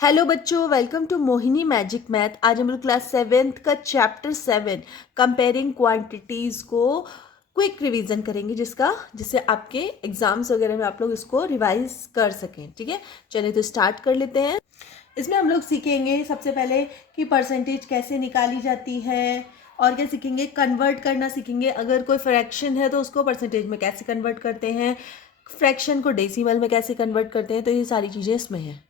Hello बच्चों, welcome to Mohini magic math. आज हम लोग क्लास 7th का चैप्टर 7 कंपेयरिंग क्वांटिटीज़ को क्विक रिवीजन करेंगे, जिससे आपके एग्जाम्स वगैरह में आप लोग इसको रिवाइज कर सकें। ठीक है, चलिए तो स्टार्ट कर लेते हैं। इसमें हम लोग सीखेंगे सबसे पहले कि परसेंटेज कैसे निकाली जाती है, और क्या सीखेंगे, कन्वर्ट करना सीखेंगे। अगर कोई फ्रैक्शन है तो उसको परसेंटेज में कैसे कन्वर्ट करते हैं, फ्रैक्शन को डेसिमल में कैसे कन्वर्ट करते हैं, तो ये सारी चीज़ें इसमें हैं।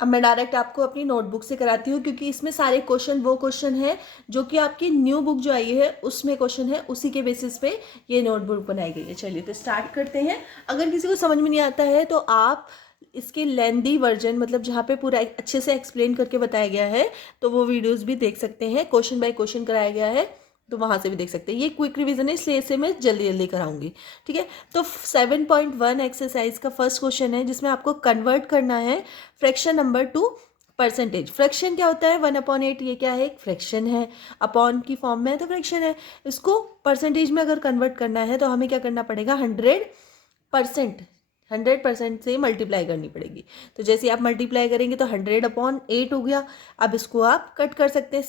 अब मैं डायरेक्ट आपको अपनी नोटबुक से कराती हूँ, क्योंकि इसमें सारे क्वेश्चन वो क्वेश्चन है जो कि आपकी न्यू बुक जो आई है उसमें क्वेश्चन है, उसी के बेसिस पे ये नोटबुक बनाई गई है। चलिए तो स्टार्ट करते हैं। अगर किसी को समझ में नहीं आता है तो आप इसके लेंदी वर्जन, मतलब जहाँ पे पूरा अच्छे से एक्सप्लेन करके बताया गया है, तो वो वीडियोज़ भी देख सकते हैं। क्वेश्चन बाय क्वेश्चन कराया गया है, तो वहाँ से भी देख सकते हैं। ये क्विक रिवीजन है, इसलिए इसे मैं जल्दी जल्दी कराऊंगी। ठीक है, तो 7.1 एक्सरसाइज का फर्स्ट क्वेश्चन है, जिसमें आपको कन्वर्ट करना है fraction number two percentage. Fraction क्या होता है, 1/8, ये क्या है, एक फ्रैक्शन है, अपॉन की फॉर्म में है तो फ्रैक्शन है। इसको परसेंटेज में अगर कन्वर्ट करना है तो हमें क्या करना पड़ेगा, 100% से मल्टीप्लाई करनी पड़ेगी। तो जैसे आप मल्टीप्लाई करेंगे तो 100/8 हो गया। अब इसको आप कट कर सकते हैं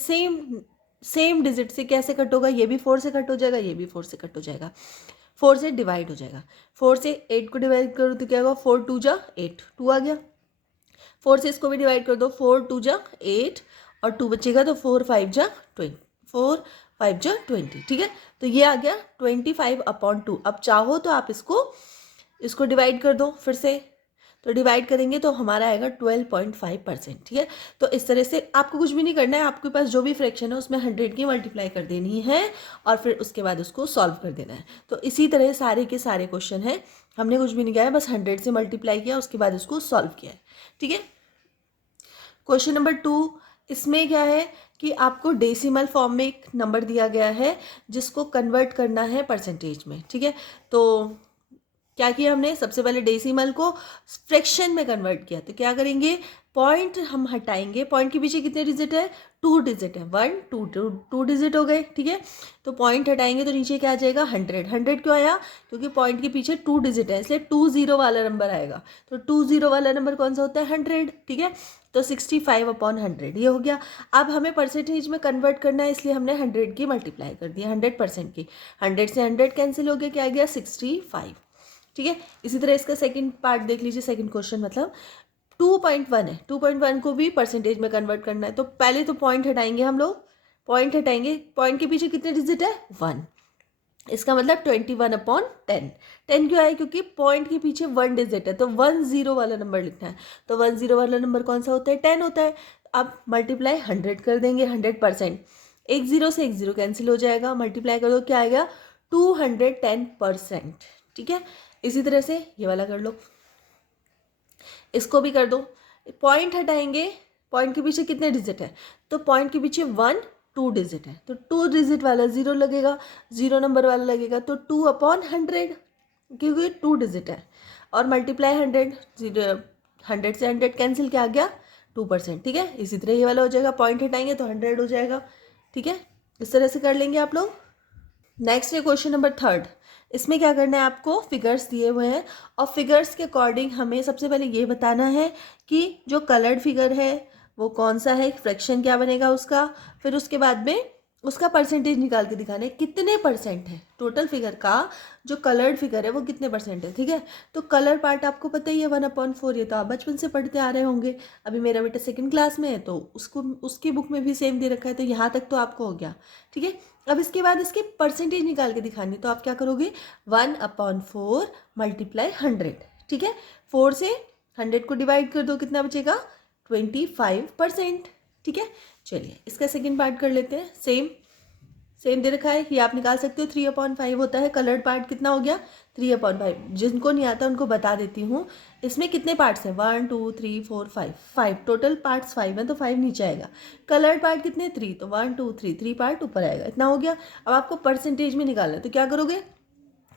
सेम डिजिट से। कैसे कट होगा, ये भी 4 से कट हो जाएगा, ये भी 4 से कट हो जाएगा, 4 से डिवाइड हो जाएगा। 4 से 8 को डिवाइड करो तो क्या होगा, 4 2 जा 8, 2 आ गया। 4 से इसको भी डिवाइड कर दो, 4 2 जा 8 और 2 बचेगा, तो 4 5 जा 20, 4 5 जा 20। ठीक है, तो ये आ गया 25/2। अब चाहो तो आप इसको डिवाइड कर दो फिर से, तो डिवाइड करेंगे तो हमारा आएगा 12.5%। ठीक है, तो इस तरह से आपको कुछ भी नहीं करना है, आपके पास जो भी फ्रैक्शन है उसमें 100 की मल्टीप्लाई कर देनी है और फिर उसके बाद उसको सॉल्व कर देना है। तो इसी तरह सारे के सारे क्वेश्चन हैं, हमने कुछ भी नहीं किया है, बस 100 से मल्टीप्लाई किया, उसके बाद उसको सॉल्व किया है। ठीक है, क्वेश्चन नंबर 2, इसमें क्या है कि आपको डेसिमल फॉर्म में एक नंबर दिया गया है जिसको कन्वर्ट करना है परसेंटेज में। ठीक है, तो क्या किया हमने, सबसे पहले डेसिमल को फ्रैक्शन में कन्वर्ट किया। तो क्या करेंगे, पॉइंट हम हटाएंगे। पॉइंट के पीछे कितने डिजिट है, 2 डिजिट है, 1 2 2 डिजिट हो गए। ठीक है, तो पॉइंट हटाएंगे तो नीचे क्या आ जाएगा, 100 क्यों आया, क्योंकि पॉइंट के पीछे 2 डिजिट है, इसलिए 20 वाला नंबर आएगा। तो 20 वाला नंबर कौन सा होता है, 100। ठीक है, तो 65/100 ये हो गया। अब हमें परसेंटेज में कन्वर्ट करना है, इसलिए हमने 100 की मल्टीप्लाई कर दी, 100% की। 100 से 100 कैंसिल हो गया, क्या आ गया, 65। ठीक है, इसी तरह इसका सेकंड पार्ट देख लीजिए। सेकंड क्वेश्चन मतलब 2.1 है, 2.1 को भी परसेंटेज में कन्वर्ट करना है। तो पहले तो पॉइंट हटाएंगे हम लोग, पॉइंट हटाएंगे, पॉइंट के पीछे कितने डिजिट है, 1, इसका मतलब 21/10। 10 क्यों आया, क्योंकि पॉइंट के पीछे 1 डिजिट है, तो 10 वाला नंबर लिखना है। तो 10 वाला नंबर कौन सा होता है, 10 होता है। अब मल्टीप्लाई 100 कर देंगे, 100%। एक जीरो से एक जीरो कैंसिल हो जाएगा, मल्टीप्लाई कर दो, क्या आएगा, 210%। ठीक है, इसी तरह से ये वाला कर लो, इसको भी कर दो। पॉइंट हटाएंगे, पॉइंट के पीछे कितने डिजिट है, तो पॉइंट के पीछे 1 2 डिजिट है, तो 2 डिजिट वाला जीरो लगेगा, जीरो नंबर वाला लगेगा, तो 2/100, क्योंकि 2 डिजिट है। और मल्टीप्लाई 100, 100 से 100 कैंसिल, क्या आ गया, 2%। ठीक है, इसी तरह ये वाला हो जाएगा, पॉइंट हटाएंगे तो 100 हो जाएगा। ठीक है, इस तरह से कर लेंगे आप लोग। नेक्स्ट है क्वेश्चन नंबर 3। इसमें क्या करना है, आपको फिगर्स दिए हुए हैं और फिगर्स के अकॉर्डिंग हमें सबसे पहले ये बताना है कि जो कलर्ड फिगर है वो कौन सा है, फ्रैक्शन क्या बनेगा उसका, फिर उसके बाद में उसका परसेंटेज निकाल के दिखाना है कितने परसेंट है टोटल फिगर का, जो कलर्ड फिगर है वो कितने परसेंट है। ठीक है, तो कलर पार्ट आपको पता ही है, 1/4, ये तो आप बचपन से पढ़ते आ रहे होंगे। अभी मेरा बेटा सेकंड क्लास में है तो उसकी बुक में भी सेम दे रखा है, तो यहाँ तक तो आपको हो गया। ठीक है, अब इसके बाद इसके परसेंटेज निकाल के दिखानी, तो आप क्या करोगे, 1/4 मल्टीप्लाई 100। ठीक है, 4 से 100 को डिवाइड कर दो, कितना बचेगा, 25%। ठीक है, चलिए इसका सेकंड पार्ट कर लेते हैं। सेम दे रखा है, ये आप निकाल सकते हो, 3/5 होता है। कलर्ड पार्ट कितना हो गया, 3/5। जिनको नहीं आता उनको बता देती हूँ, इसमें कितने पार्ट्स हैं, 1 2 3 4 5 टोटल पार्ट्स 5 हैं, तो 5 नीचे आएगा। कलर्ड पार्ट कितने, 3, तो 1 2 3 पार्ट ऊपर आएगा, इतना हो गया। अब आपको परसेंटेज में निकालना है, तो क्या करोगे,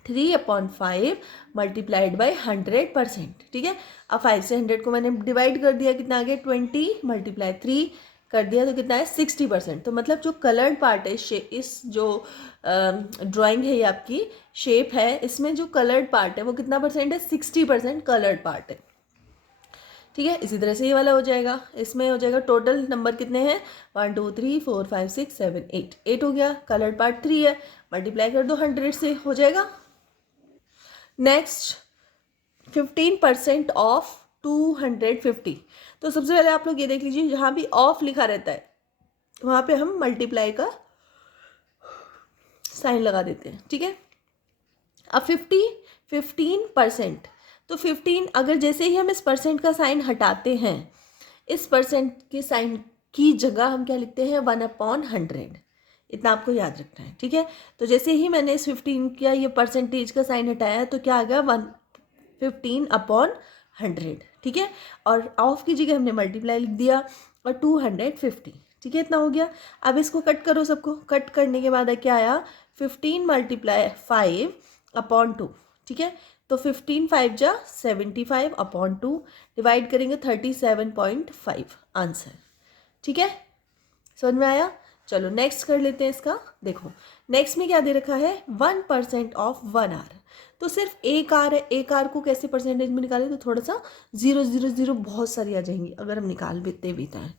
3/5 मल्टीप्लाइड बाई 100%। ठीक है, अब 5 से 100 को मैंने डिवाइड कर दिया, कितना आ गया, 20 मल्टीप्लाई 3 कर दिया, तो कितना है, 60%। तो मतलब जो कलर्ड पार्ट है, इस जो ड्राइंग है, ये आपकी शेप है, इसमें जो कलर्ड पार्ट है वो कितना परसेंट है, 60% कलर्ड पार्ट है। ठीक है। इसी तरह से ये वाला हो जाएगा, इसमें हो जाएगा टोटल नंबर कितने हैं 1 2 3 4 5 6 7 8, 8 हो गया, कलर्ड पार्ट 3 है, मल्टीप्लाई कर दो 100 से, हो जाएगा। Next 15% of 250। तो सबसे पहले आप लोग ये देख लीजिए, जहाँ भी ऑफ लिखा रहता है वहाँ पे हम मल्टीप्लाई का साइन लगा देते हैं, ठीक है। अब 15%, तो 15 अगर जैसे ही हम इस परसेंट का साइन हटाते हैं, इस परसेंट के साइन की जगह हम क्या लिखते हैं 1/100, इतना आपको याद रखना है, ठीक है। तो जैसे ही मैंने इस 15 का ये परसेंटेज का साइन हटाया तो क्या आ गया 15/100, ठीक है। और ऑफ की जगह हमने मल्टीप्लाई लिख दिया और 250, ठीक है, इतना हो गया। अब इसको कट करो, सबको कट करने के बाद क्या आया 15 × 5/2, ठीक है। तो 15 5 जा 75/2, डिवाइड करेंगे 37.5 आंसर, ठीक है। समझ में आया। चलो नेक्स्ट कर लेते हैं इसका। देखो नेक्स्ट में क्या दे रखा है 1% ऑफ 1 आवर। तो सिर्फ एक आर है, एक आर को कैसे परसेंटेज में निकालें, तो थोड़ा सा 0 बहुत सारी आ जाएंगी अगर हम निकाल देते भी हैं।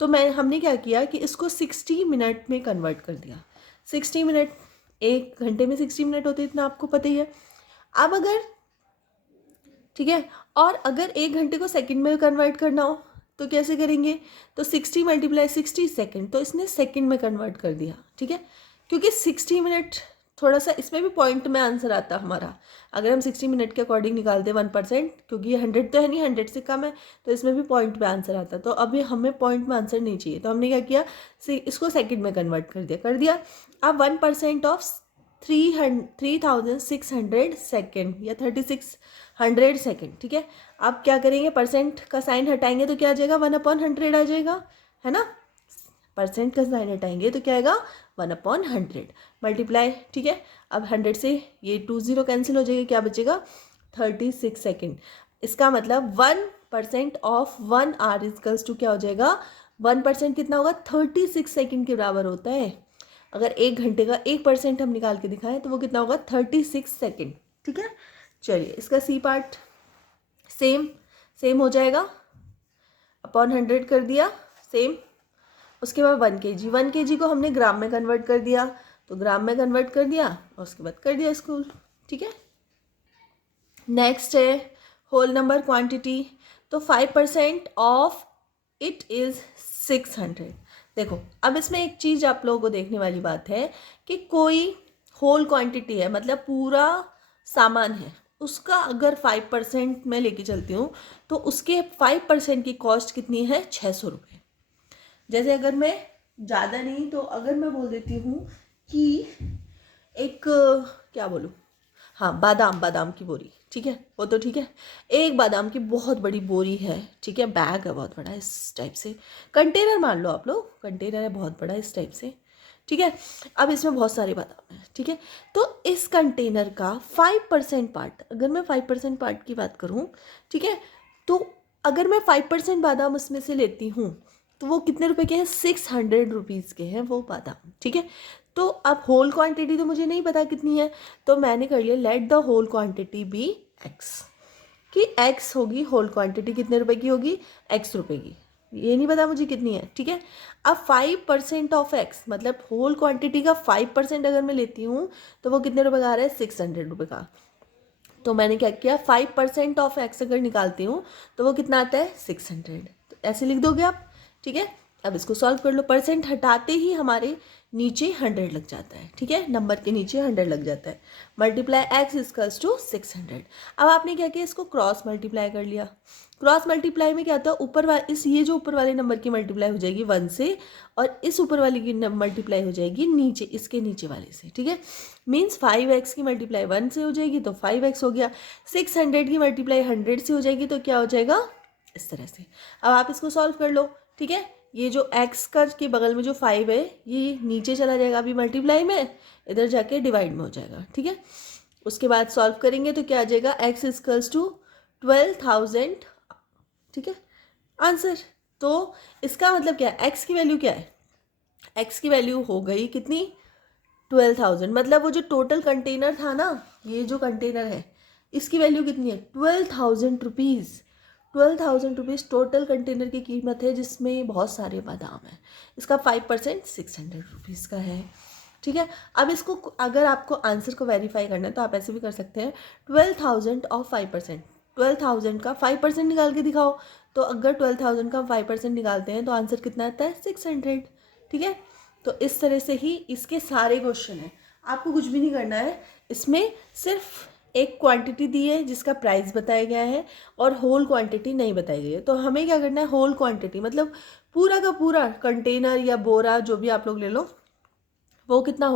तो हमने क्या किया कि इसको 60 मिनट में कन्वर्ट कर दिया। 60 मिनट, 1 घंटे में 60 मिनट होते इतना आपको पता ही है। अब अगर ठीक है, और अगर 1 घंटे को सेकंड में कन्वर्ट करना हो तो कैसे करेंगे, तो 60 × 60 सेकंड, तो इसने सेकंड में कन्वर्ट कर दिया, ठीक है। क्योंकि 60 मिनट थोड़ा सा इसमें भी पॉइंट में आंसर आता हमारा, अगर हम 60 मिनट के अकॉर्डिंग निकालते 1%, क्योंकि ये 100 तो है नहीं, 100 से कम है, तो इसमें भी पॉइंट में आंसर आता। तो अभी हमें पॉइंट में आंसर नहीं चाहिए, तो हमने क्या किया इसको सेकंड में कन्वर्ट कर दिया। अब 1% ऑफ 3600 सेकेंड या 3600 सेकेंड, ठीक है। अब क्या करेंगे, परसेंट का साइन हटाएंगे तो क्या आ जाएगा 1/100 आ जाएगा, है ना। परसेंट का साइन हटाएंगे तो क्या आएगा 1/100 मल्टीप्लाई, ठीक है। अब 100 से ये 20 कैंसिल हो जाएगा, क्या बचेगा 36 सेकेंड। इसका मतलब 1% ऑफ 1 आवर इक्वल्स टू क्या हो जाएगा 1% कितना होगा 36 सेकेंड के बराबर होता है। अगर 1 घंटे का 1% हम निकाल के दिखाएं तो वो कितना होगा 36 सेकेंड, ठीक है। चलिए इसका सी पार्ट सेम हो जाएगा, अपॉन 100 कर दिया सेम। उसके बाद 1 kg, 1 kg को हमने ग्राम में कन्वर्ट कर दिया, तो ग्राम में कन्वर्ट कर दिया और उसके बाद कर दिया स्कूल, ठीक है। नेक्स्ट है होल नंबर क्वांटिटी, तो 5% ऑफ इट इज़ 600। देखो अब इसमें एक चीज़ आप लोगों को देखने वाली बात है कि कोई होल क्वांटिटी है, मतलब पूरा सामान है, उसका अगर 5% मैं लेके चलती हूँ तो उसके 5% की कॉस्ट कितनी है 600 रुपये। जैसे अगर मैं ज़्यादा नहीं तो अगर मैं बोल देती हूँ कि एक क्या बोलूँ, हाँ बादाम की बोरी, ठीक है, वो तो ठीक है, एक बादाम की बहुत बड़ी बोरी है, ठीक है, बैग है बहुत बड़ा इस टाइप से, कंटेनर मान लो आप लोग, कंटेनर है बहुत बड़ा इस टाइप से, ठीक है। अब इसमें बहुत सारे बादाम हैं, ठीक है। तो इस कंटेनर का 5% पार्ट, अगर मैं 5% पार्ट की बात करूँ, ठीक है, तो अगर मैं 5% बादाम उसमें से लेती हूँ तो वो कितने रुपए के हैं 600 रुपीज़ के हैं वो बादाम, ठीक है। तो अब होल क्वांटिटी तो मुझे नहीं पता कितनी है, तो मैंने कर लिया let the whole quantity be x, कि एक्स होगी होल क्वांटिटी कितने रुपए की होगी x रुपए की, ये नहीं पता मुझे कितनी है, ठीक है। अब 5% ऑफ x मतलब होल क्वांटिटी का 5% अगर मैं लेती हूँ तो वो कितने रुपए का आ रहा है 600 रुपये का। तो मैंने क्या किया 5% ऑफ x अगर निकालती हूँ तो वो कितना आता है 600, तो ऐसे लिख दोगे आप, ठीक है। अब इसको सॉल्व कर लो, परसेंट हटाते ही हमारे नीचे 100 लग जाता है, ठीक है, नंबर के नीचे 100 लग जाता है, मल्टीप्लाई एक्स इक्वल्स टू 600। अब आपने क्या किया इसको क्रॉस मल्टीप्लाई कर लिया। क्रॉस मल्टीप्लाई में क्या होता है ऊपर वाले ये जो ऊपर वाले नंबर की मल्टीप्लाई हो जाएगी 1 से, और इस ऊपर वाले की मल्टीप्लाई हो जाएगी नीचे इसके नीचे वाले से, ठीक है। मीन्स 5x की मल्टीप्लाई 1 से हो जाएगी तो 5x हो गया, 600 की मल्टीप्लाई 100 से हो जाएगी तो क्या हो जाएगा इस तरह से। अब आप इसको सॉल्व कर लो, ठीक है। ये जो x का के बगल में जो 5 है ये नीचे चला जाएगा अभी मल्टीप्लाई में, इधर जाके डिवाइड में हो जाएगा, ठीक है। उसके बाद सॉल्व करेंगे तो क्या आ जाएगा x इक्वल्स टू 12,000, ठीक है आंसर। तो इसका मतलब क्या है x की वैल्यू क्या है, x की वैल्यू हो गई कितनी 12,000, मतलब वो जो टोटल कंटेनर था ना, ये जो कंटेनर है इसकी वैल्यू कितनी है 12,000 रुपीज़। ₹12,000 टोटल कंटेनर की कीमत है, जिसमें बहुत सारे बादाम हैं। इसका 5% ₹600 का है। ठीक है, अब इसको अगर आपको आंसर को वेरीफाई करना है तो आप ऐसे भी कर सकते हैं, 12,000 और 5%, 12,000 का 5% निकाल के दिखाओ। तो अगर 12,000 का 5% निकालते हैं तो आंसर कितना आता है? 600। ठीक है, तो इस तरह से ही इसके सारे क्वेश्चन हैं। आपको कुछ भी नहीं करना है, इसमें सिर्फ एक क्वांटिटी दी है जिसका प्राइस बताया गया है और होल क्वांटिटी नहीं बताई गई है। तो हमें क्या करना है, होल क्वांटिटी मतलब पूरा का पूरा कंटेनर या बोरा जो भी आप लोग ले लो, वो कितना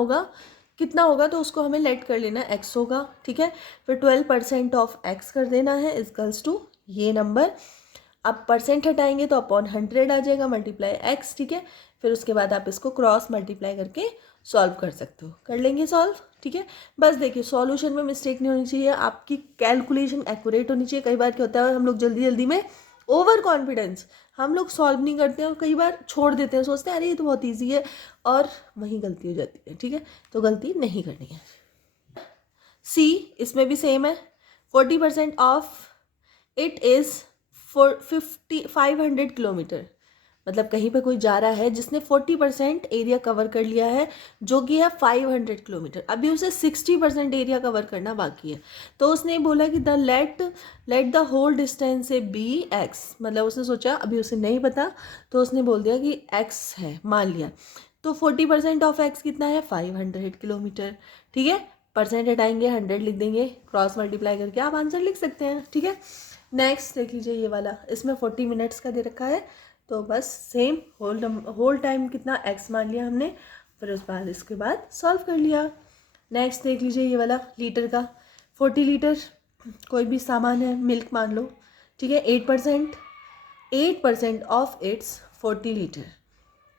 होगा तो उसको हमें लेट कर लेना, x होगा। ठीक है, फिर 12% ऑफ x कर देना है इक्वल्स टू ये नंबर। अब परसेंट हटाएंगे तो अपॉन 100 आ जाएगा मल्टीप्लाई x। ठीक है, फिर उसके बाद आप इसको क्रॉस मल्टीप्लाई करके सॉल्व कर सकते हो, कर लेंगे सॉल्व। ठीक है, बस देखिए सॉल्यूशन में मिस्टेक नहीं होनी चाहिए, आपकी कैलकुलेशन एक्यूरेट होनी चाहिए। कई बार क्या होता है, हम लोग जल्दी जल्दी में ओवर कॉन्फिडेंस हम लोग सॉल्व नहीं करते हैं और कई बार छोड़ देते हैं, सोचते हैं अरे ये तो बहुत ईजी है, और वहीं गलती हो जाती है। ठीक है, तो गलती नहीं करनी है। सी, इसमें भी सेम है, 40% ऑफ इट इज़ 500 किलोमीटर। मतलब कहीं पे कोई जा रहा है जिसने 40% एरिया कवर कर लिया है, जो कि है 500 किलोमीटर। अभी उसे 60% एरिया कवर करना बाकी है। तो उसने बोला कि the let the whole distance से बी एक्स। मतलब उसने सोचा, अभी उसे नहीं पता, तो उसने बोल दिया कि एक्स है, मान लिया। तो 40% ऑफ एक्स कितना है? 500 किलोमीटर। ठीक है, परसेंट हटाएंगे, 100 लिख देंगे, क्रॉस मल्टीप्लाई करके आप आंसर लिख सकते हैं। ठीक है, नेक्स्ट देख लीजिए ये वाला, इसमें 40 मिनट्स का दे रखा है, तो बस सेम होल टाइम कितना x मान लिया हमने, फिर उस बाद इसके बाद सॉल्व कर लिया। नेक्स्ट देख लीजिए ये वाला लीटर का, 40 लीटर कोई भी सामान है, मिल्क मान लो। ठीक है, 8% ऑफ इट्स 40 लीटर।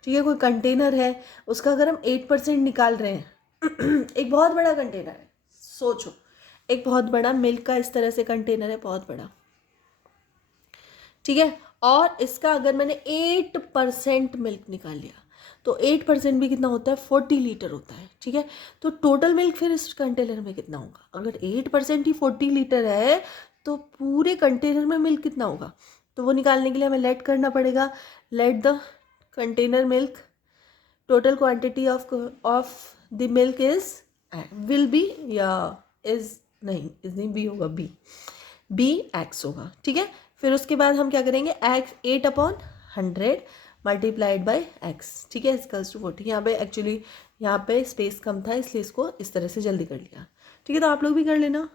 ठीक है, कोई कंटेनर है, उसका अगर हम 8% निकाल रहे हैं एक बहुत बड़ा कंटेनर है, सोचो एक बहुत बड़ा मिल्क का इस तरह से कंटेनर है, बहुत बड़ा। ठीक है, और इसका अगर मैंने 8% मिल्क निकाल लिया तो 8% भी कितना होता है? 40 लीटर होता है। ठीक है, तो टोटल मिल्क फिर इस कंटेनर में कितना होगा? अगर 8% ही 40 लीटर है तो पूरे कंटेनर में मिल्क कितना होगा? तो वो निकालने के लिए हमें लेट करना पड़ेगा। Let the container milk total quantity of the milk is will be, या इज नहीं बी होगा, बी एक्स होगा। ठीक है, फिर उसके बाद हम क्या करेंगे, एक्स 8/100 मल्टीप्लाइड बाई एक्स। ठीक है, इक्वल्स टू 40। यहाँ पे एक्चुअली यहाँ पे स्पेस कम था, इसलिए इसको इस तरह से जल्दी कर लिया। ठीक है, तो आप लोग भी कर लेना।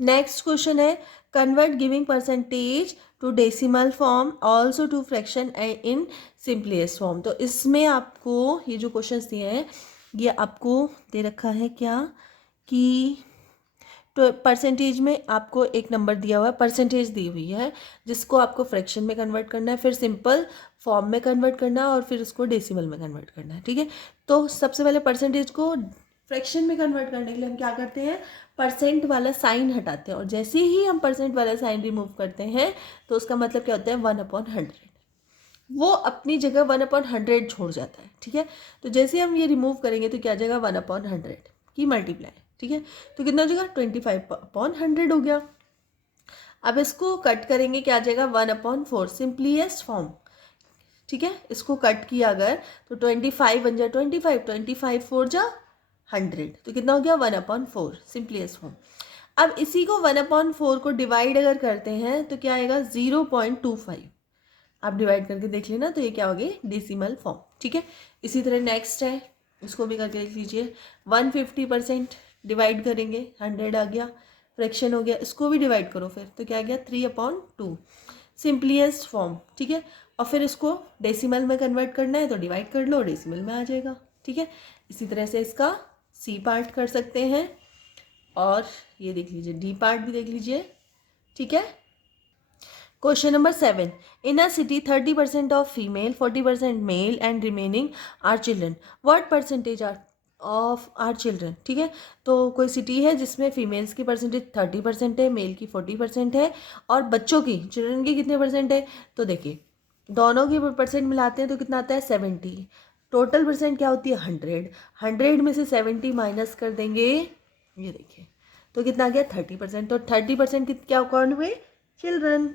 नेक्स्ट क्वेश्चन है, convert giving percentage to decimal form also to fraction in simplest form. तो इसमें आपको ये जो क्वेश्चन दिए हैं, ये आपको दे रखा है क्या कि तो परसेंटेज में आपको एक नंबर दिया हुआ है, परसेंटेज दी हुई है, जिसको आपको फ्रैक्शन में कन्वर्ट करना है, फिर सिंपल फॉर्म में कन्वर्ट करना है, और फिर उसको डेसिमल में कन्वर्ट करना है। ठीक है, तो सबसे पहले परसेंटेज को फ्रैक्शन में कन्वर्ट करने के लिए हम क्या करते हैं, परसेंट वाला साइन हटाते हैं, और जैसे ही हम परसेंट वाला साइन रिमूव करते हैं तो उसका मतलब क्या होता है, 1/100। वो अपनी जगह 1/100 छोड़ जाता है। ठीक है, तो जैसे हम ये रिमूव करेंगे तो क्या आ जाएगा, 1/100 की मल्टीप्लाई। ठीक है, तो कितना हो जाएगा, 25/100 हो गया। अब इसको कट करेंगे, क्या आ जाएगा, 1/4 सिंपलीएस्ट फॉर्म। ठीक है, इसको कट किया अगर तो 25 बन जाए 25 4 जा 100, तो कितना हो गया, 1/4 सिंपलीएस्ट फॉर्म। अब इसी को 1/4 को डिवाइड अगर करते हैं तो क्या आएगा, 0.25। आप डिवाइड करके देख लेना, तो ये क्या हो गया, डेसिमल फॉर्म। ठीक है, इसी तरह नेक्स्ट है, इसको भी करके देख लीजिए। 150% डिवाइड करेंगे, 100 आ गया, फ्रैक्शन हो गया, इसको भी डिवाइड करो फिर, तो क्या आ गया, 3/2 सिंपलीएस्ट फॉर्म। ठीक है, और फिर इसको डेसिमल में कन्वर्ट करना है तो डिवाइड कर लो, डेसिमल में आ जाएगा। ठीक है, इसी तरह से इसका सी पार्ट कर सकते हैं, और ये देख लीजिए डी पार्ट भी देख लीजिए। ठीक है, question number 7, in a city 30% of female, 40% male and remaining are children, what percentage are of are children. ठीक है, तो कोई सिटी है जिसमें फीमेल्स की परसेंटेज 30% है, मेल की 40% है, और बच्चों की, चिल्ड्रन की कितने परसेंट है, तो देखिए दोनों की परसेंट मिलाते हैं तो कितना आता है, 70। टोटल परसेंट क्या होती है, 100 में से 70 माइनस कर देंगे, ये देखिए, तो कितना आ गया, 30%। तो 30% क्या कौन हुए, चिल्ड्रन।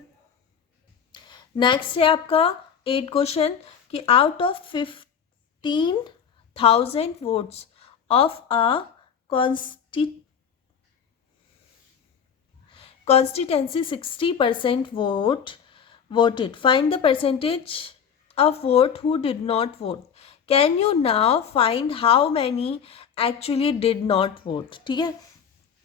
नेक्स्ट है आपका 8 क्वेश्चन कि out of 15,000 votes of a constituency 60% voted. Find the percentage of vote who did not vote. Can you now find how many actually did not vote? ठीक है,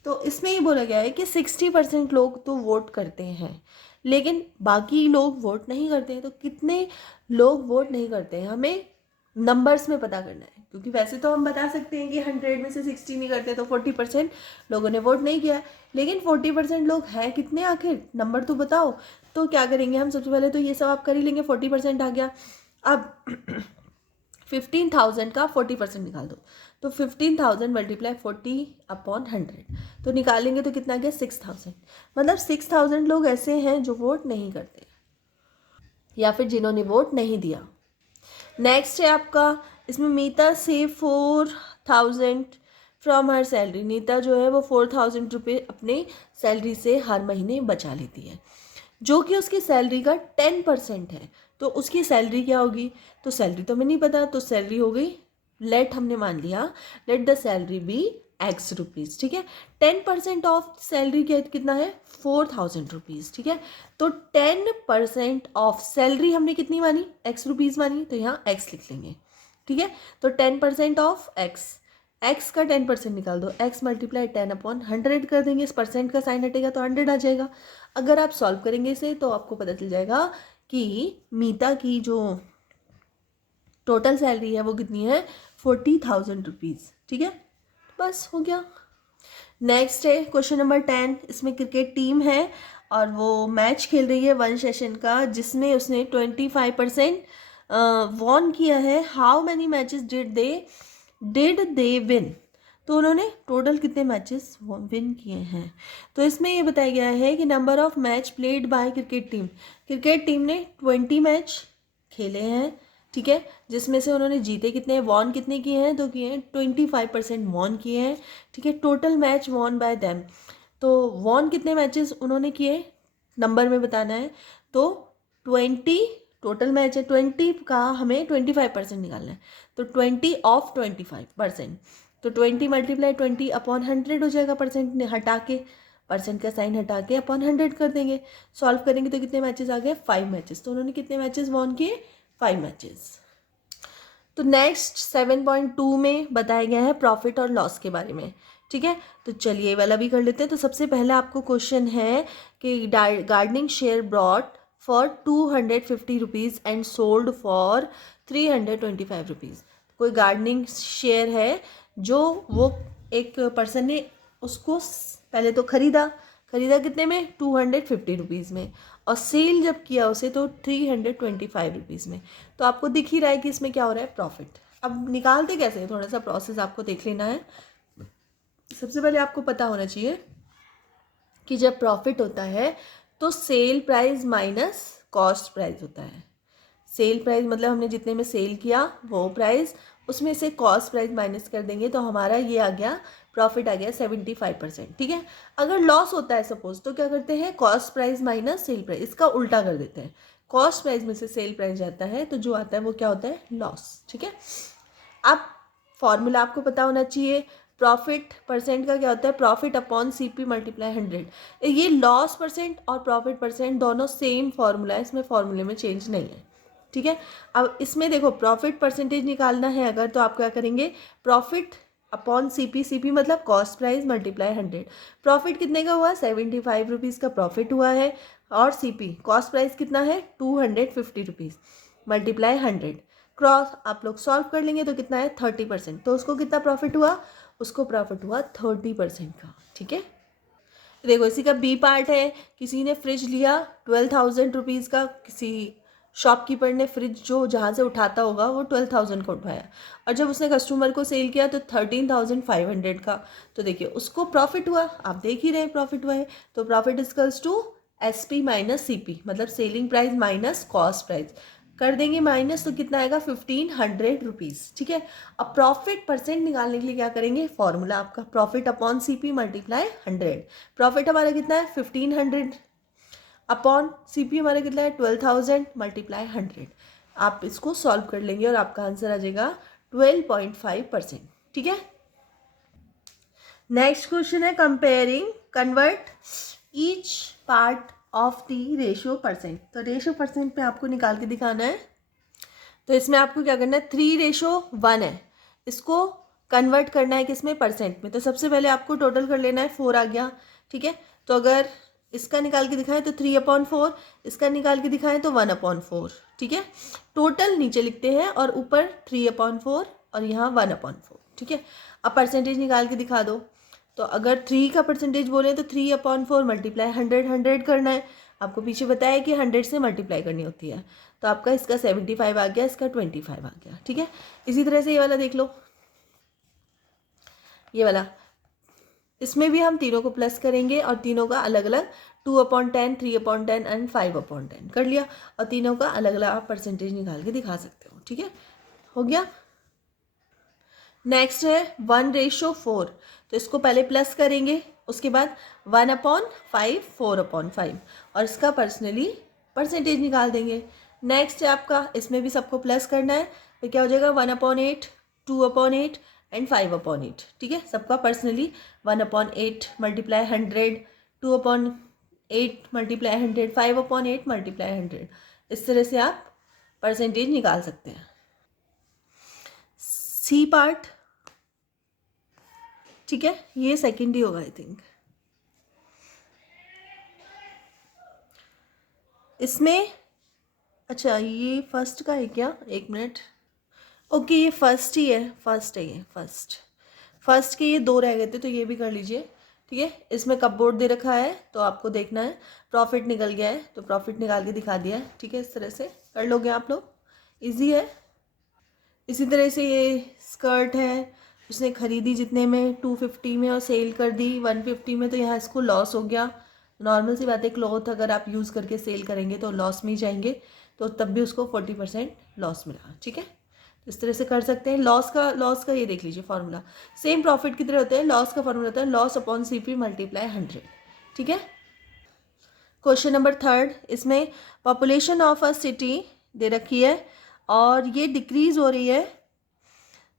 तो इसमें ये बोला गया है कि 60% लोग तो वोट करते हैं लेकिन बाकी लोग वोट नहीं करते हैं। तो कितने लोग वोट नहीं करते हैं हमें नंबर्स में पता करना है, क्योंकि वैसे तो हम बता सकते हैं कि 100 में से 60 नहीं करते तो 40% लोगों ने वोट नहीं किया, लेकिन 40% लोग हैं कितने आखिर, नंबर तो बताओ। तो क्या करेंगे हम, सबसे पहले तो ये सब आप कर ही लेंगे, 40% आ गया। अब 15,000 का 40% निकाल दो, तो 15,000 मल्टीप्लाई 40/100, तो निकालेंगे तो कितना गया 6,000। मतलब 6,000 लोग ऐसे हैं जो वोट नहीं करते या फिर जिन्होंने वोट नहीं दिया। नेक्स्ट है आपका, इसमें मीता से 4,000 फ्रॉम हर सैलरी। नीता जो है वो 4,000 रुपये अपने सैलरी से हर महीने बचा लेती है, जो कि उसकी सैलरी का 10% है। तो उसकी सैलरी क्या होगी, तो सैलरी तो हमें नहीं पता, तो सैलरी हो गई, लेट हमने मान लिया, let the salary be x rupees. ठीक है, 10% ऑफ सैलरी कितना है 4,000 रुपीज़। ठीक है, तो 10% ऑफ सैलरी हमने कितनी मानी, एक्स रुपीज़ मानी, तो यहाँ एक्स लिख लेंगे। ठीक है, तो 10% ऑफ एक्स, एक्स का 10% निकाल दो, एक्स मल्टीप्लाई 10/100 कर देंगे, इस परसेंट का साइन हटेगा तो 100 आ जाएगा। अगर आप सॉल्व करेंगे इसे तो आपको पता चल जाएगा कि मीता की जो टोटल सैलरी है वो कितनी है 40,000 रुपीज़। ठीक है, बस हो गया। नेक्स्ट है क्वेश्चन नंबर 10, इसमें क्रिकेट टीम है और वो मैच खेल रही है 1 सेशन का, जिसमें उसने 25% वॉन किया है। How many matches did they win, तो उन्होंने टोटल कितने मैचेस विन किए हैं। तो इसमें ये बताया गया है कि number of match played by cricket team ने 20 मैच खेले हैं। ठीक है, जिसमें से उन्होंने जीते कितने हैं, वॉन कितने किए हैं, तो किए हैं 25% वॉन किए हैं। ठीक है, total match won by them, तो वॉन कितने मैचेस उन्होंने किए नंबर में बताना है। तो 20 टोटल मैच है, 20 का हमें 25% निकालना है, तो 20 ऑफ 25%, तो 20 मल्टीप्लाई 20/100 हो जाएगा, परसेंट हटा के, परसेंट का साइन हटा के अपॉन 100 कर देंगे। सॉल्व करेंगे तो कितने मैचेस आ गए 5 मैचेस, तो उन्होंने कितने मैचेस वॉन किए 5 मैचेस। तो नेक्स्ट 7.2 में बताया गया है प्रॉफिट और लॉस के बारे में। ठीक है, तो चलिए ये वाला भी कर लेते हैं। तो सबसे पहला आपको क्वेश्चन है कि gardening share brought for 250 rupees and sold for 325 rupees. कोई गार्डनिंग शेयर है जो वो एक पर्सन ने उसको पहले तो खरीदा कितने में 250 रुपीज़ में, और सेल जब किया उसे तो 325 रुपीज़ में। तो आपको दिख ही रहा है कि इसमें क्या हो रहा है प्रॉफिट। अब निकालते कैसे हैं, थोड़ा सा प्रोसेस आपको देख लेना है। सबसे पहले आपको पता होना चाहिए कि जब प्रॉफिट होता है तो sale price minus cost price होता है। सेल प्राइस मतलब हमने जितने में सेल किया वो प्राइस, उसमें से कॉस्ट प्राइस माइनस कर देंगे तो हमारा ये आ गया प्रॉफिट आ गया 75%। ठीक है, अगर लॉस होता है सपोज तो क्या करते हैं cost price minus sale price, इसका उल्टा कर देते हैं। कॉस्ट प्राइस में से सेल प्राइस जाता है तो जो आता है वो क्या होता है लॉस। ठीक है, अब फॉर्मूला आपको पता होना चाहिए, प्रॉफिट परसेंट का क्या होता है प्रॉफिट अपॉन सीपी मल्टीप्लाई 100। ये लॉस परसेंट और प्रॉफिट परसेंट दोनों सेम फॉर्मूला है, इसमें फॉर्मूले में चेंज नहीं है। ठीक है, अब इसमें देखो प्रॉफिट परसेंटेज निकालना है अगर, तो आप क्या करेंगे प्रॉफिट अपॉन सीपी मतलब कॉस्ट प्राइस मल्टीप्लाई 100। प्रॉफिट कितने का हुआ 75 रुपीज़ का प्रॉफिट हुआ है, और सीपी कॉस्ट प्राइस कितना है 250 रुपीज़ मल्टीप्लाई 100, क्रॉस आप लोग सॉल्व कर लेंगे तो कितना है 30%, तो उसको कितना प्रॉफिट हुआ, उसको प्रॉफिट हुआ 30% का। ठीक है, देखो इसी का बी पार्ट है, किसी ने फ्रिज लिया 12,000 रुपीज़ का, किसी शॉपकीपर ने फ्रिज जो जहाँ से उठाता होगा वो 12,000 का उठाया, और जब उसने कस्टमर को सेल किया तो 13,500 का, तो देखिए उसको प्रॉफिट हुआ, आप देख ही रहे प्रॉफिट हुआ है। तो profit equals to SP minus CP, मतलब selling price minus cost price, कर देंगे माइनस तो कितना आएगा 1,500 रुपीज़। ठीक है, अब प्रॉफिट परसेंट निकालने के लिए क्या करेंगे फॉर्मूला आपका profit upon CP multiply 100। Profit हमारा कितना है 1,500, अपॉन CP हमारा कितना है 12,000 मल्टीप्लाई 100। आप इसको सॉल्व कर लेंगे और आपका आंसर आ जाएगा 12.5%। ठीक है। नेक्स्ट क्वेश्चन है comparing convert each part of the ratio percent. तो रेशियो परसेंट पे आपको निकाल के दिखाना है। तो इसमें आपको क्या करना है, 3:1 है, इसको कन्वर्ट करना है किसमें, परसेंट में। तो सबसे पहले आपको टोटल कर लेना है, 4 आ गया। ठीक है। तो अगर इसका निकाल के दिखाएं तो 3/4, इसका निकाल के दिखाएं तो 1/4। ठीक है। टोटल नीचे लिखते हैं और ऊपर 3/4 और यहाँ 1/4। ठीक है। अब परसेंटेज निकाल के दिखा दो। तो अगर 3 का परसेंटेज बोले तो 3/4 मल्टीप्लाई 100 करना है। आपको पीछे बताया कि 100 से मल्टीप्लाई करनी होती है। तो आपका इसका 75 आ गया, इसका 25 आ गया। ठीक है। इसी तरह से ये वाला देख लो, ये वाला, इसमें भी हम तीनों को प्लस करेंगे और तीनों का अलग अलग 2/10, 3/10 एंड 5/10 कर लिया और तीनों का अलग अलग आप परसेंटेज निकाल के दिखा सकते हो। ठीक है, हो गया। नेक्स्ट है 1:4। तो इसको पहले प्लस करेंगे, उसके बाद 1/5, 4/5 और इसका पर्सनली परसेंटेज निकाल देंगे। नेक्स्ट है आपका, इसमें भी सबको प्लस करना है। तो क्या हो जाएगा 1/8, 2/8 एंड 5/8। ठीक है, सबका पर्सनली 1/8 मल्टीप्लाई 100, 2/8 मल्टीप्लाई 100, 5/8 मल्टीप्लाई 100। इस तरह से आप परसेंटेज निकाल सकते हैं। सी पार्ट, ठीक है, ये सेकंड ही होगा आई थिंक। इसमें अच्छा ये फर्स्ट का है क्या, एक मिनट। ओके ये फर्स्ट ही है, फर्स्ट है ये, फर्स्ट के ये 2 रह गए थे तो ये भी कर लीजिए। ठीक है, इसमें कपबोर्ड दे रखा है तो आपको देखना है, प्रॉफिट निकल गया है तो प्रॉफिट निकाल के दिखा दिया है। ठीक है, इस तरह से कर लोगे आप लोग, इजी है। इसी तरह से ये स्कर्ट है, उसने खरीदी जितने में 250 में और सेल कर दी 150 में, तो यहाँ इसको लॉस हो गया। नॉर्मल सी बात है, क्लॉथ अगर आप यूज़ करके सेल करेंगे तो लॉस में ही जाएंगे, तो तब भी उसको 40% लॉस मिला। ठीक है, तो इस तरह से कर सकते हैं। लॉस का ये देख लीजिए फॉर्मूला, सेम प्रॉफिट की तरह होता है। लॉस का फॉर्मूला होता है लॉस अपॉन CP मल्टीप्लाई 100। ठीक है। क्वेश्चन नंबर 3, इसमें पॉपुलेशन ऑफ अ सिटी दे रखी है और ये डिक्रीज हो रही है,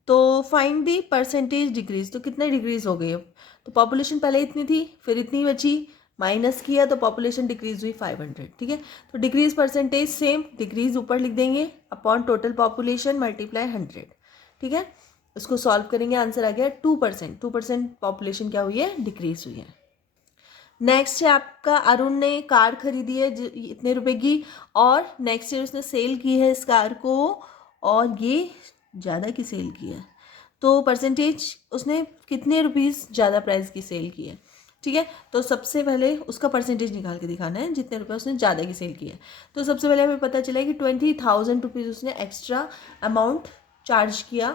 तो फाइंड दी परसेंटेज डिक्रीज। तो कितने डिक्रीज हो गई अब, तो पॉपुलेशन पहले इतनी थी फिर इतनी बची, माइनस किया तो पॉपुलेशन डिक्रीज हुई 500। ठीक है, तो डिक्रीज परसेंटेज सेम, डिक्रीज ऊपर लिख देंगे अपॉन टोटल पॉपुलेशन मल्टीप्लाई 100। ठीक है, इसको सॉल्व करेंगे, आंसर आ गया 2%। 2% पॉपुलेशन क्या हुई है, डिक्रीज हुई है। नेक्स्ट है आपका, अरुण ने कार खरीदी है इतने रुपए की और नेक्स्ट ईयर उसने सेल की है इस कार को और ये ज़्यादा की सेल की है, तो परसेंटेज उसने कितने रुपीस ज़्यादा प्राइस की सेल की है। ठीक है, तो सबसे पहले उसका परसेंटेज निकाल के दिखाना है जितने रुपए उसने ज़्यादा की सेल की है। तो सबसे पहले हमें पता चला कि 20,000 रुपीज़ उसने एक्स्ट्रा अमाउंट चार्ज किया।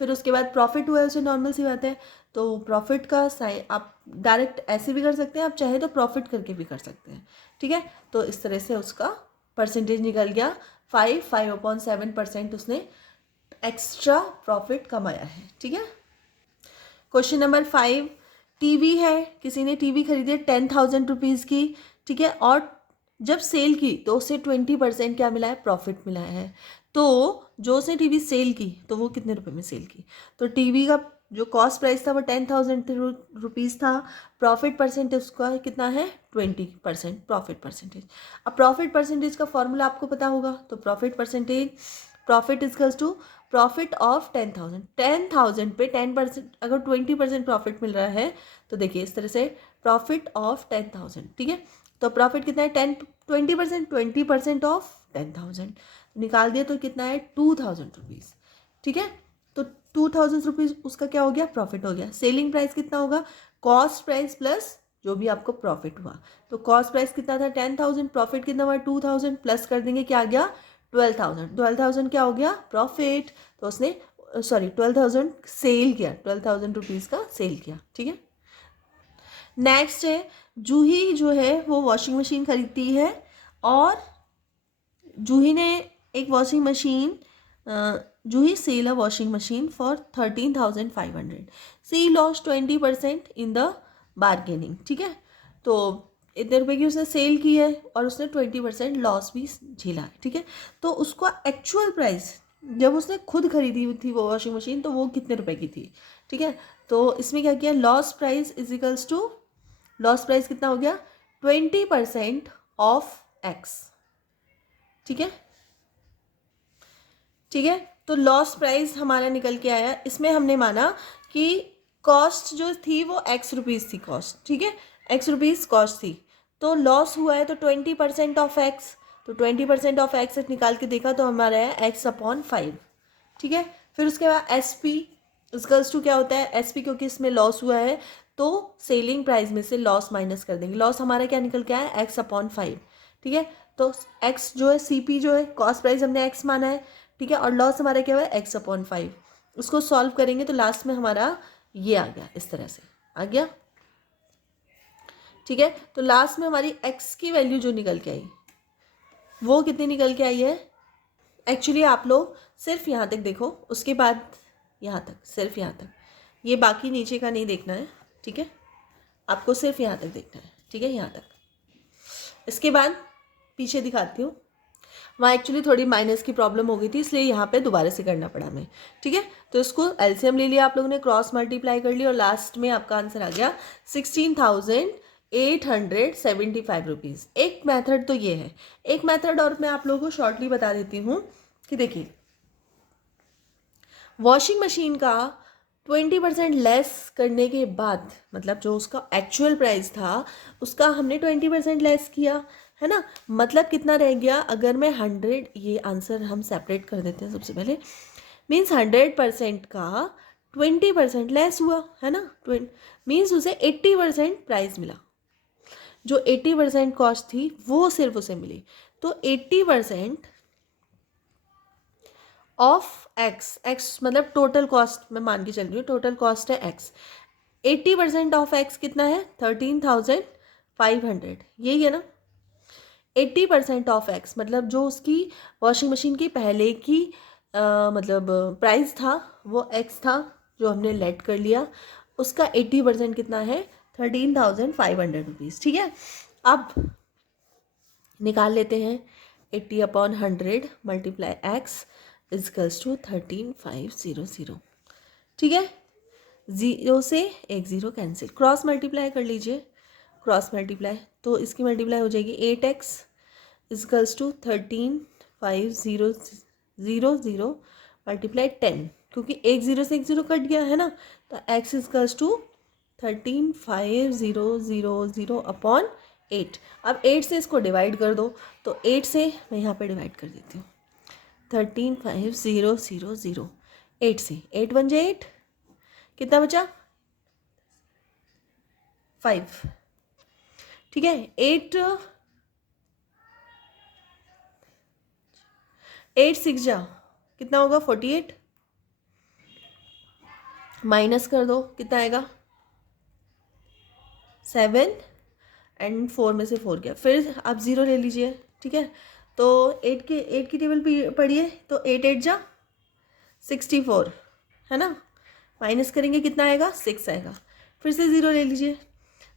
फिर उसके बाद प्रॉफिट हुआ है उसे, नॉर्मल सी बात है। तो प्रॉफिट का साइन आप डायरेक्ट ऐसे भी कर सकते हैं, आप चाहे तो प्रॉफिट करके भी कर सकते हैं। ठीक है, तो इस तरह से उसका परसेंटेज निकल गया 5/7% उसने एक्स्ट्रा प्रॉफिट कमाया है। ठीक है। क्वेश्चन नंबर 5, टीवी है, किसी ने टीवी खरीदी है 10,000 रुपीज़ की। ठीक है, और जब सेल की तो उसे 20% क्या मिला है, प्रॉफिट मिला है। तो जो उसने टीवी सेल की तो वो कितने रुपए में सेल की, तो टीवी का जो कॉस्ट प्राइस था वो 10,000 रुपीज़ था, प्रॉफिट परसेंटेज उसका कितना है 20% प्रॉफिट परसेंटेज। अब प्रॉफिट परसेंटेज का फॉर्मूला आपको पता होगा, तो profit percentage, profit equals to profit of 10,000। 10,000 पे 10%, अगर 20% प्रॉफिट मिल रहा है तो देखिए इस तरह से प्रॉफिट ऑफ 10,000। ठीक है, तो प्रॉफिट कितना है 20% ऑफ 10,000 निकाल दिया तो कितना है 2,000 रुपीज़। ठीक है, तो 2,000 रुपीज़ उसका क्या हो गया, प्रॉफिट हो गया। सेलिंग प्राइस कितना होगा, कॉस्ट प्राइस प्लस जो भी आपको प्रॉफिट हुआ। तो कॉस्ट प्राइस कितना था 10,000, प्रॉफिट कितना हुआ 2,000, प्लस कर देंगे क्या आ गया 12,000। 12,000 क्या हो गया प्रॉफिट, तो उसने 12,000 सेल किया, 12,000 रुपीज़ का सेल किया। ठीक है। नेक्स्ट है, जूही जो है वो वॉशिंग मशीन खरीदती है और जूही ने एक washing machine, Juhi sell a washing machine for 13,500, she lost 20% in the bargaining. ठीक है, तो इतने रुपए की उसने सेल की है और उसने 20% लॉस भी झेला है, ठीक है। तो उसका एक्चुअल प्राइस जब उसने खुद खरीदी हुई थी वो वॉशिंग मशीन तो वो कितने रुपए की थी, ठीक है। तो इसमें क्या किया, loss price is equals to, loss price कितना हो गया, 20% ऑफ एक्स, ठीक है, ठीक है। तो लॉस प्राइस हमारा निकल के आया, इसमें हमने माना कि कॉस्ट जो थी वो एक्स रुपीज़ थी कॉस्ट, ठीक है, एक्स रुपीज़ कॉस्ट थी। तो लॉस हुआ है तो 20% ऑफ एक्स, तो 20% ऑफ एक्स निकाल के देखा तो हमारा है एक्स अपॉन 5, ठीक है। फिर उसके बाद एस पी इक्वल्स टू क्या होता है, एस पी क्योंकि इसमें लॉस हुआ है तो सेलिंग प्राइस में से लॉस माइनस कर देंगे, लॉस हमारा क्या निकल के आया, एक्स अपॉन 5, ठीक है। तो एक्स जो है, सी पी जो है कॉस्ट प्राइस हमने एक्स माना है, ठीक है, और लॉस हमारा क्या हुआ है, एक्स अपॉन 5। उसको सॉल्व करेंगे तो लास्ट में हमारा ये आ गया, इस तरह से आ गया, ठीक है। तो लास्ट में हमारी एक्स की वैल्यू जो निकल के आई वो कितनी निकल के आई है, एक्चुअली आप लोग सिर्फ यहाँ तक देखो, उसके बाद यहाँ तक, सिर्फ यहाँ तक, ये बाकी नीचे का नहीं देखना है, ठीक है, आपको सिर्फ यहाँ तक देखना है, ठीक है, यहाँ तक। इसके बाद पीछे दिखाती हूँ, वहाँ एक्चुअली थोड़ी माइनस की प्रॉब्लम हो गई थी इसलिए यहाँ पे दोबारा से करना पड़ा हमें, ठीक है। तो इसको एलसीएम ले लिया आप लोगों ने, क्रॉस मल्टीप्लाई कर लिया और लास्ट में आपका आंसर आ गया 16,875 रुपीज़। एक मेथड तो ये है, एक मेथड और मैं आप लोगों को शॉर्टली बता देती हूँ कि देखिए वॉशिंग मशीन का 20% लेस करने के बाद, मतलब जो उसका एक्चुअल प्राइस था उसका हमने 20% लेस किया है ना, मतलब कितना रह गया, अगर मैं 100, ये आंसर हम सेपरेट कर देते हैं सबसे पहले, मीन्स 100% का 20% लेस हुआ है ना, मीन्स उसे 80% प्राइस मिला, जो 80% कॉस्ट थी वो सिर्फ उसे मिली। तो 80% ऑफ एक्स, एक्स मतलब टोटल कॉस्ट मैं मान के चल रही हूँ, टोटल कॉस्ट है एक्स, 80% ऑफ एक्स कितना है, 13,500, यही है ना। 80% ऑफ एक्स मतलब जो उसकी वॉशिंग मशीन की पहले की मतलब प्राइस था वो एक्स था जो हमने लेट कर लिया, उसका 80% कितना है, 13,500 रुपीज़, ठीक है। अब निकाल लेते हैं 80/100 मल्टीप्लाई एक्स इजकल्स टू 13,500, ठीक है। ज़ीरो से एक ज़ीरो कैंसिल, क्रॉस मल्टीप्लाई कर लीजिए, क्रॉस मल्टीप्लाई तो इसकी मल्टीप्लाई हो जाएगी 8x इजकल्स टू 13,500 मल्टीप्लाई 10, क्योंकि एक ज़ीरो से एक ज़ीरो कट गया है ना, तो x इजकल्स टू 13,500 अपॉन 8। अब 8 से इसको डिवाइड कर दो, तो 8 से मैं यहाँ पे डिवाइड कर देती हूँ, 13,500 8 से 8 1 जा 8, कितना बचा 5, ठीक है। 8 6 जा कितना होगा 48, माइनस कर दो कितना आएगा 7 एंड 4 में से 4 गया, फिर आप ज़ीरो ले लीजिए, ठीक है। तो 8 की टेबल पढ़िए, तो 8 8 जा 64 है ना, माइनस करेंगे कितना आएगा 6 आएगा, फिर से ज़ीरो ले लीजिए,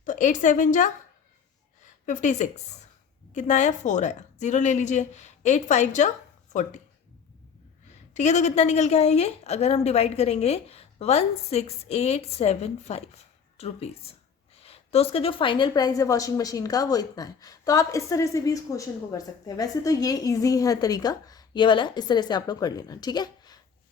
तो 8 7 जा 56, कितना आया 4 आया, ज़ीरो ले लीजिए, 8 5 जा 40, ठीक है। तो कितना निकल के आया ये, अगर हम डिवाइड करेंगे 16,875 रुपीज़, तो उसका जो फाइनल प्राइस है वॉशिंग मशीन का वो इतना है। तो आप इस तरह से भी इस क्वेश्चन को कर सकते हैं, वैसे तो ये इजी है तरीका ये वाला, इस तरह से आप लोग कर लेना, ठीक है।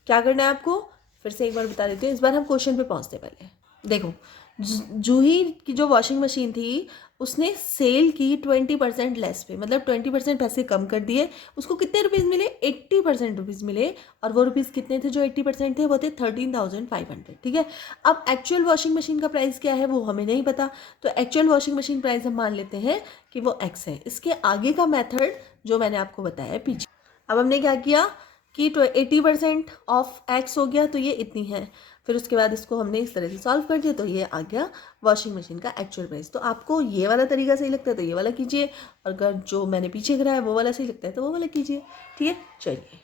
क्या करना है आपको फिर से एक बार बता देती हूँ, इस बार हम क्वेश्चन पे पहुँचते पहले। देखो जूही की जो वॉशिंग मशीन थी उसने सेल की 20% लेस पे, मतलब 20% पैसे कम कर दिए, उसको कितने रुपीज़ मिले 80% रुपीज़ मिले, और वो रुपीज़ कितने थे जो 80% थे वो थे 13,500, ठीक है। अब एक्चुअल वॉशिंग मशीन का प्राइस क्या है वो हमें नहीं पता, तो एक्चुअल वॉशिंग मशीन प्राइस हम मान लेते हैं कि वो एक्स है। इसके आगे का मेथड जो मैंने आपको बताया है पीछे, अब हमने क्या किया कि 80% ऑफ एक्स हो गया तो ये इतनी है, फिर उसके बाद इसको हमने इस तरह से सॉल्व कर दिया तो ये आ गया वॉशिंग मशीन का एक्चुअल प्राइस। तो आपको ये वाला तरीका सही लगता है तो ये वाला कीजिए, और अगर जो मैंने पीछे कराया वो वाला सही लगता है तो वो वाला कीजिए, ठीक है। चलिए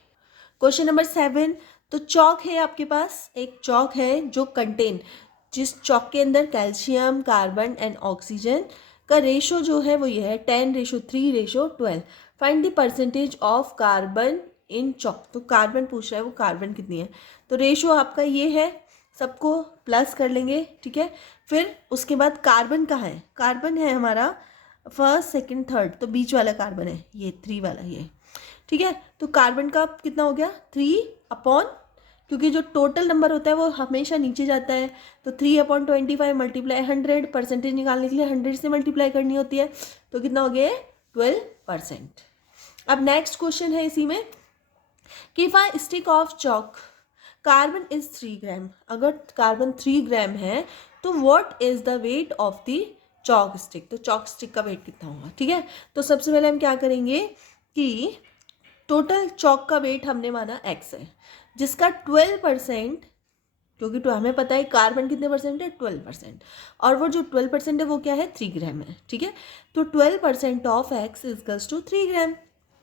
क्वेश्चन नंबर 7, तो चौक है आपके पास, एक चौक है जो कंटेन, जिस चौक के अंदर कैल्शियम कार्बन एंड ऑक्सीजन का रेशो जो है वो ये है 10:3:12। Find the percentage of carbon in chalk. तो कार्बन पूछ रहा है, वो कार्बन कितनी है, तो रेशो आपका ये है, सबको प्लस कर लेंगे, ठीक है। फिर उसके बाद कार्बन कहाँ है, कार्बन है हमारा फर्स्ट सेकंड थर्ड, तो बीच वाला कार्बन है ये 3 वाला ये, ठीक है। तो कार्बन का कितना हो गया 3 क्योंकि जो टोटल नंबर होता है वो हमेशा नीचे जाता है, तो 3/25 मल्टीप्लाई 100, परसेंटेज निकालने के लिए 100 से मल्टीप्लाई करनी होती है, तो कितना हो गया 12%। अब नेक्स्ट क्वेश्चन है इसी में कि if a stick of chalk carbon is 3 ग्राम, अगर कार्बन 3 ग्राम है तो what is the weight of the chalk stick, तो चॉक स्टिक का वेट कितना होगा, ठीक है। तो सबसे पहले हम क्या करेंगे कि टोटल चॉक का वेट हमने माना x है, जिसका 12%, क्योंकि तो हमें पता है कार्बन कितने परसेंट है 12%, और वो जो 12% है वो क्या है 3 ग्राम है, ठीक है। तो 12% ऑफ x इजकल्स टू 3 ग्राम,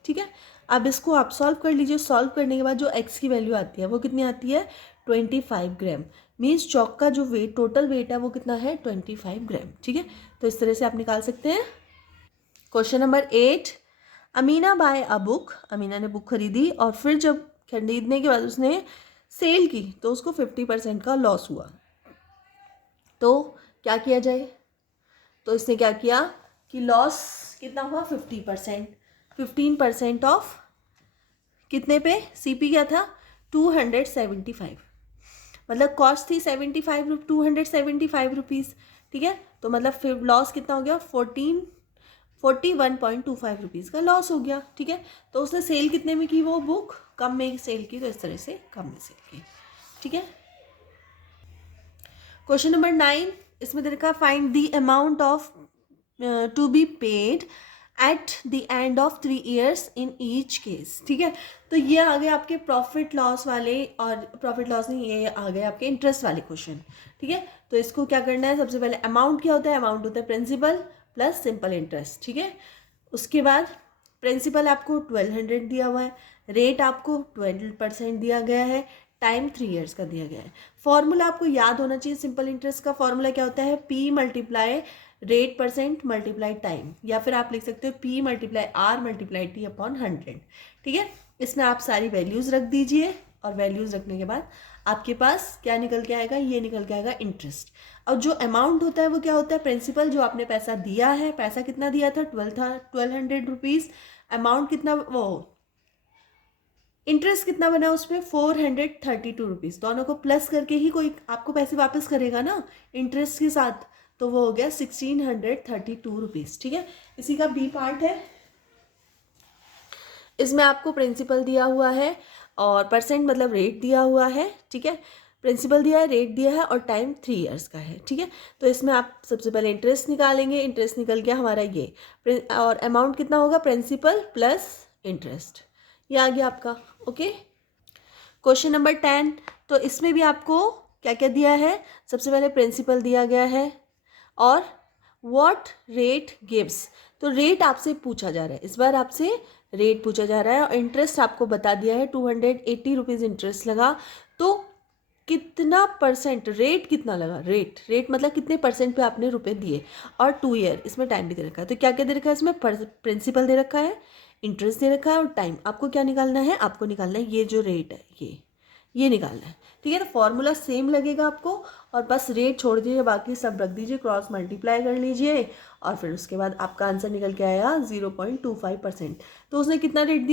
ठीक है। अब इसको आप सॉल्व कर लीजिए, सॉल्व करने के बाद जो x की वैल्यू आती है वो कितनी आती है 25 ग्राम। मीन्स चॉक का जो वेट टोटल वेट है वो कितना है 25 ग्राम, ठीक है। तो इस तरह से आप निकाल सकते हैं। Question number 8, Amina buy a book, Amina ने बुक खरीदी और फिर जब खरीदने के बाद उसने सेल की तो उसको 50% का लॉस हुआ, तो क्या किया जाए। तो इसने क्या किया कि लॉस कितना हुआ 50%, 15% ऑफ कितने पे, सीपी क्या था 275, मतलब कॉस्ट थी 275 रुपीज़, ठीक है। तो मतलब फिर लॉस कितना हो गया 41.25 रुपीज़ का लॉस हो गया, ठीक है। तो उसने सेल कितने में की, वो बुक कम में सेल की, तो इस तरह से कम में सेल की, ठीक है। क्वेश्चन नंबर 9, इसमें दे रखा find the amount of to be paid at the end of 3 years in each case, ठीक है। तो ये आ गए आपके प्रॉफिट लॉस वाले, और प्रॉफिट लॉस नहीं, ये आ गए आपके इंटरेस्ट वाले क्वेश्चन, ठीक है। तो इसको क्या करना है, सबसे पहले अमाउंट क्या होता है, अमाउंट होता है प्रिंसिपल प्लस सिंपल इंटरेस्ट, ठीक है। उसके बाद प्रिंसिपल आपको 1200 दिया हुआ है, रेट आपको 12% दिया गया है, टाइम 3 years का दिया गया है। फॉर्मूला आपको याद होना चाहिए, सिंपल इंटरेस्ट का फॉर्मूला क्या होता है, P multiply rate percent multiply time, या फिर आप लिख सकते हो P multiply R multiply T upon 100, ठीक है। इसमें आप सारी वैल्यूज़ रख दीजिए, और वैल्यूज़ रखने के बाद आपके पास क्या निकल के आएगा, ये निकल के आएगा इंटरेस्ट। और जो अमाउंट होता है वो क्या होता है, प्रिंसिपल जो आपने पैसा दिया है, पैसा कितना दिया था 1200 रुपीज़, अमाउंट कितना, वो इंटरेस्ट कितना बना उसमें 432 रुपीज़, दोनों को प्लस करके ही कोई आपको पैसे वापस करेगा ना इंटरेस्ट के साथ, तो वो हो गया 1632 रुपीज़, ठीक है। इसी का बी पार्ट है, इसमें आपको प्रिंसिपल दिया हुआ है और परसेंट मतलब रेट दिया हुआ है, ठीक है। प्रिंसिपल दिया है, रेट दिया है, और टाइम 3 years का है, ठीक है। तो इसमें आप सबसे पहले इंटरेस्ट निकालेंगे, इंटरेस्ट निकल गया हमारा ये, और अमाउंट कितना होगा प्रिंसिपल प्लस इंटरेस्ट, ये आ गया आपका, ओके। क्वेश्चन नंबर 10, तो इसमें भी आपको क्या क्या दिया है, सबसे पहले प्रिंसिपल दिया गया है और व्हाट रेट गिव्स, तो रेट आपसे पूछा जा रहा है, इस बार आपसे रेट पूछा जा रहा है, और इंटरेस्ट आपको बता दिया है 280 रुपीज़ इंटरेस्ट लगा, तो कितना परसेंट रेट कितना लगा, रेट मतलब कितने परसेंट पे आपने रुपए दिए, और 2 year इसमें टाइम भी दे रखा है। तो क्या क्या दे रखा है इसमें, प्रिंसिपल दे रखा है, इंटरेस्ट दे रखा है, और टाइम। आपको क्या निकालना है, आपको निकालना है ये जो रेट है ये निकालना है, ठीक है। तो फॉर्मूला सेम लगेगा आपको, और बस रेट छोड़ दीजिए, बाकी सब रख दीजिए, क्रॉस मल्टीप्लाई कर लीजिए, और फिर उसके बाद आपका आंसर निकल के आया 0.25%। तो उसने कितना रेट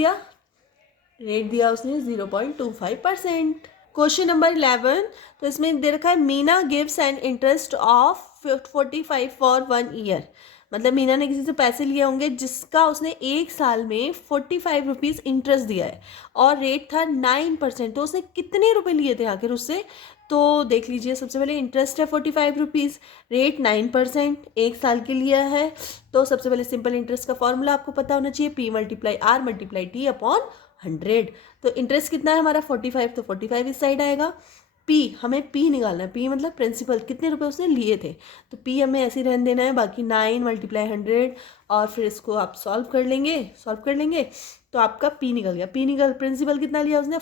दिया उसने 0.25%। क्वेश्चन नंबर 11, तो इसमें दे रखा है Meena gives an interest of 45 for 1 year, मतलब मीना ने किसी से पैसे लिए होंगे जिसका उसने 1 साल में 45 रुपीज़ इंटरेस्ट दिया है, और रेट था 9%, तो उसने कितने रुपए लिए थे आखिर उससे, तो देख लीजिए। सबसे पहले इंटरेस्ट है 45 रुपीज़, रेट 9%, 1 साल के लिया है, तो सबसे पहले सिंपल इंटरेस्ट का फॉर्मूला आपको पता होना चाहिए, P multiply R multiply T upon 100। तो इंटरेस्ट कितना है हमारा 45, तो 45 इस साइड आएगा। P हमें P निकालना है, P मतलब प्रिंसिपल कितने रुपए उसने लिए थे, तो P हमें ऐसे ही रहने देना है, बाकी 9 मल्टीप्लाई 100, और फिर इसको आप सॉल्व कर लेंगे, तो आपका पी निकल गया। पी निकल, प्रिंसिपल कितना लिया उसने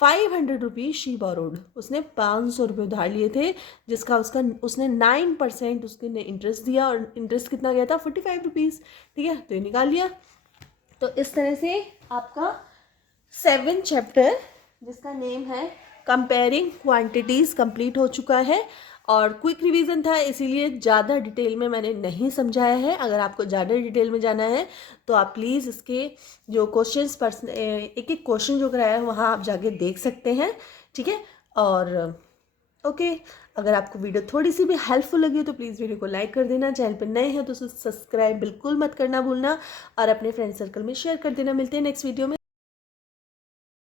500 रुपीज़ शी बोरोड, उसने 500 रुपये उधार लिए थे, जिसका उसने 9% उसके इंटरेस्ट दिया, और इंटरेस्ट कितना गया था 45 रुपीज़। ठीक है, तो ये निकाल लिया। तो इस तरह से आपका 7 चैप्टर जिसका नेम है कंपेयरिंग क्वांटिटीज़ कंप्लीट हो चुका है। और क्विक रिवीजन था, इसीलिए ज़्यादा डिटेल में मैंने नहीं समझाया है। अगर आपको ज़्यादा डिटेल में जाना है तो आप प्लीज़ इसके जो क्वेश्चंस एक एक क्वेश्चन जो कराया है वहाँ आप जाके देख सकते हैं। ठीक है, और ओके, अगर आपको वीडियो थोड़ी सी भी हेल्पफुल लगी हो तो प्लीज़ वीडियो को लाइक कर देना। चैनल पर नए हैं तो सब्सक्राइब बिल्कुल मत करना भूलना, और अपने फ्रेंड सर्कल में शेयर कर देना। मिलते हैं नेक्स्ट वीडियो में।